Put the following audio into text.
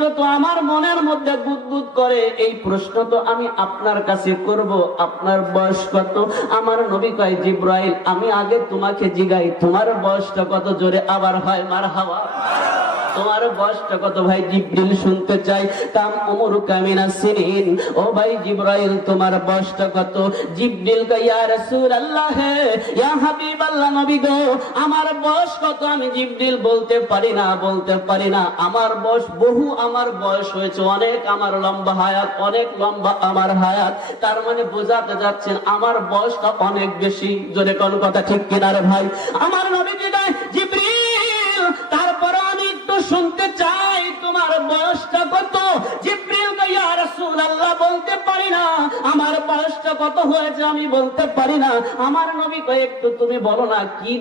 প্রশ্ন তো আমার মনের মধ্যে গুদগুদ করে, এই প্রশ্ন তো আমি আপনার কাছে করব, আপনার বয়স কত? আমার নবী কয়, জিব্রাইল আমি আগে তোমাকে জিগাই, তোমার বয়সটা কত? জোরে আবার হয় মারহাবা। তোমার বয়সটা কত ভাই? জিবরিল শুনতে চাই। কাম উমরুকা মিনাস সিনিন, ও ভাই জিবরাইল তোমার বয়সটা কত? জিবরিল কয়, ইয়া রাসূলুল্লাহ, ইয়া হাবিবাল্লাহ, নবী গো আমার বয়স কত? আমি জিবরিল বলতে পারি না, বলতে পারি না। আমার বয়স বহু, আমার বয়স হয়েছে অনেক, আমার লম্বা হায়াত, অনেক লম্বা আমার হায়াত। তার মানে বোঝাতে যাচ্ছেন আমার বয়সটা অনেক বেশি। জোরে কোন কথা ঠিক কিনা রে ভাই? আমার নবী কয়, জিবরিল তারপর আমি একটু শুনতে চাই তোমার বয়সটা কত? জিবরিল কয়, ইয়া রাসূলুল্লাহ বলতে পারি না, আমার বয়সটা কত হয়েছে আমি বলতে পারি না। আমার নবী কয়, একটু তুমি বলো না কি